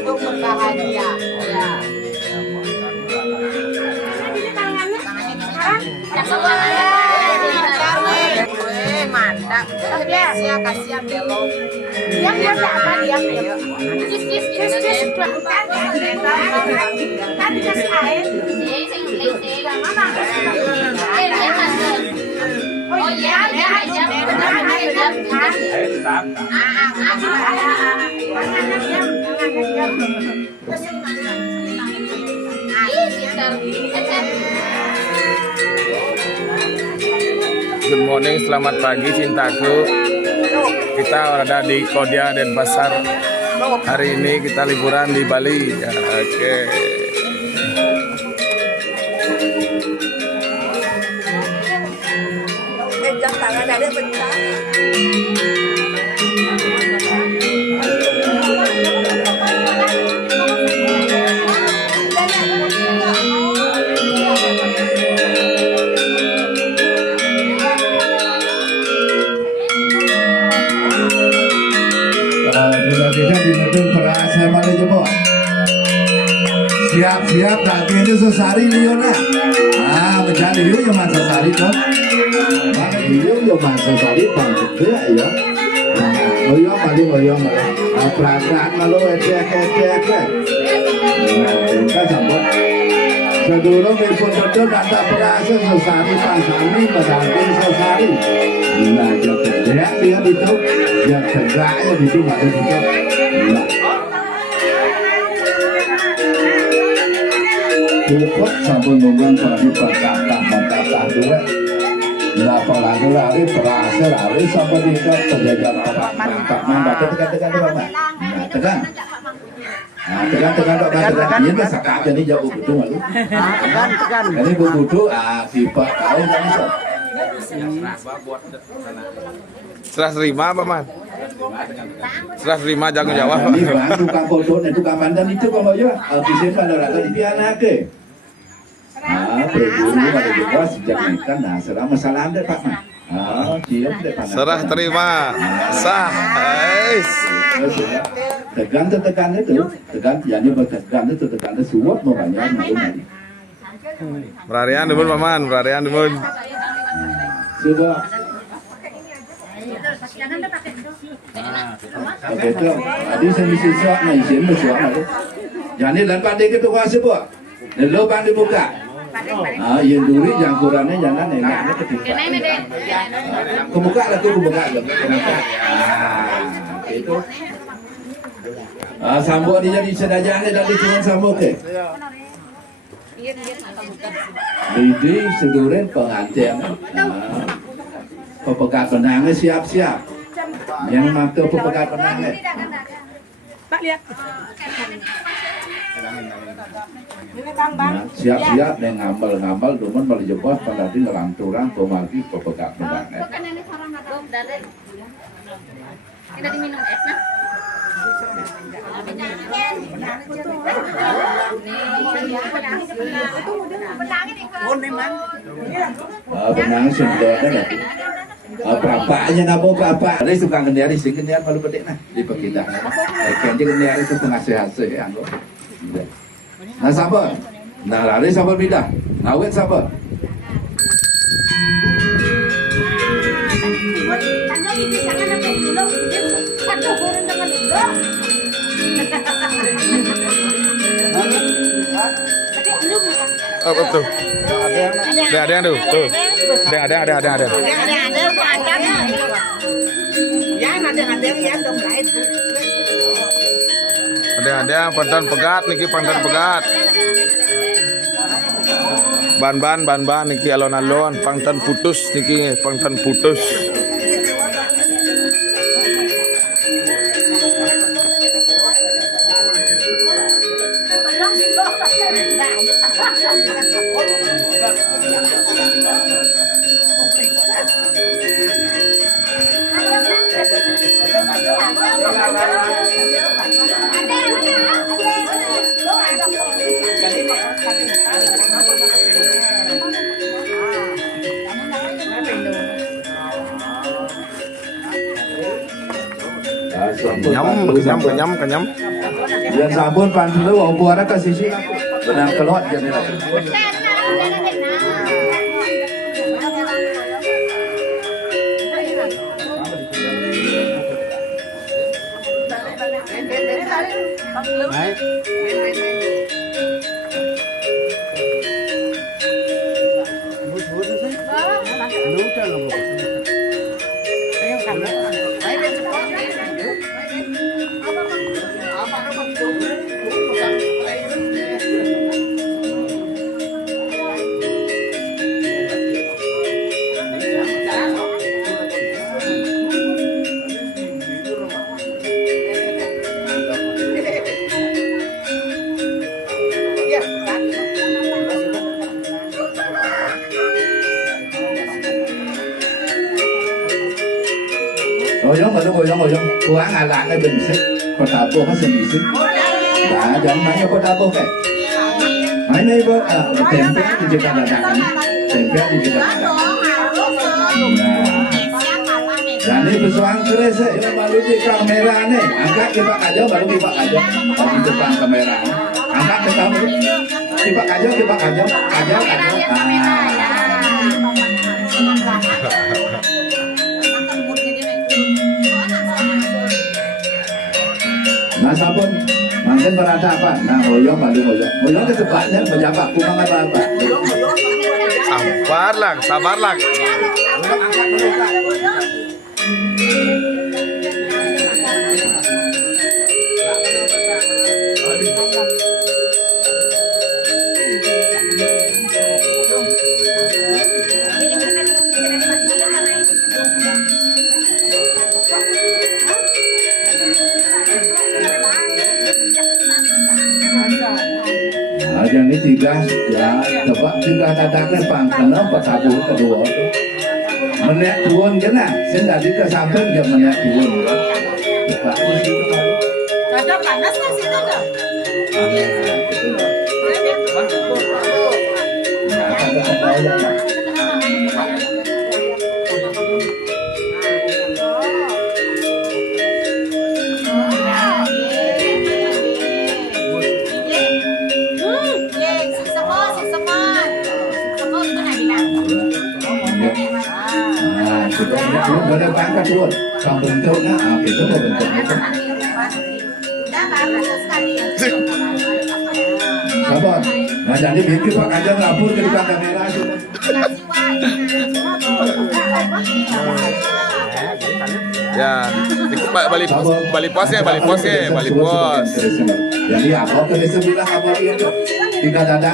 untuk berbahagia. Ya. Mantap. Kasihan belum. Diam apa diam. Kan dikasih air. Oh iya, Good morning, selamat pagi cintaku. Kita berada di Kodia Denpasar. Hari ini kita liburan di Bali. Ya, oke. jam tangan ada pecah. Bila-bila di Medun berasa mana coba. Siap-siap kaki ini sesari liur lah. Mencari liur yang masa sari dong. Liur yang masa sari bang gede ya. Ngoyong maling. Perasaan malu ecek. Kita sambut. Sedulur pun betul kata perasa sesari pasani berarti sesari. Nah, yang tegak dia itu, yang tegaknya itu mana itu. Cukup sabun nunggang bagi berkata dua. Nah, pengaku lari perasa lari sampai di penjagaan Pak Manda tekan Bapak. Tekan. Nah, tekan. Ini sakit jadi jauh betul malu. Tekan. Ini butuh sifat tahu jadi so. Serah terima apa man? Serah terima jangan jawab. Ini tukang foto dan tukang pandan itu kalau ya bisa pada rata di tiana ke. Berburu ada juga sejak ikan. Nah, serah masalah ada Pak Man. Cium deh Pak. Serah terima. Sah. Tekan itu, jadi bertekan itu suap mau banyak malu. Berarian dulu paman, berarian dulu. Coba. Begitu. Tadi saya mesti suap, izin bersuap itu. Jadi lepas dia ketua sebuah, lalu pandai buka. Yang duri, yang kurangnya jangan enaknya ketika. Kebuka lah tuh, kebuka. Itu. Sambuk dia jadi sedajane dari cuma sambuk ke. Jadi seduren pengantin. Pepegat benangnya siap-siap. Yang makan pepegat benangnya. Pak lihat. Siap-siap dan ngambal dumun balik jebot pada di ngelanturan pemagi pepegat benangnya. Kita diminum es nah. Benang sudah ada. Bapaknya nabo bapak. Ada suka kendiari sih kendiari malu bedek nah di pekidah. Kendiari kendiari itu penghasil ya anggo. Nah sabar. Nah lari sabar bidah. Ngawet sabar. Apa tuh? Ada tuh. Tuh. Ada. Ada pandan pegat niki pandan pegat. Ban niki alon-alon pandan putus niki pandan putus. Kenyam. Ya sabun pan dulu wong buara ke sisi benang kelot jadi lah. Ngồi cố gắng à lại cái bình xích có thảo cô có xin xích đã giống máy có thảo cô phải máy này có tiền phép thì chỉ cần là đặt tiền phép thì chỉ cần là dan ini pesuang keresa yang baru di kamera nih angkat kita aja baru kita aja di depan kamera angkat ke kamu kita aja nah sabun mungkin berada apa nah hoyong ke tempatnya menjaga kumang apa sabar lang yang ini tiga ya coba tiga datangnya pangkana pertabur kedua menek tuan kena saya tadi ke samping jam menek tuan coba di situ baru ada panas kan situ enggak? Boleh pangkat tuan, kalau bentuknya, itu bentuknya. Sabar, nah jadi bikin pak aja ngapur ke depan kamera itu. ya balik pos. Jadi apa ke sebelah apa itu? Tiga dada.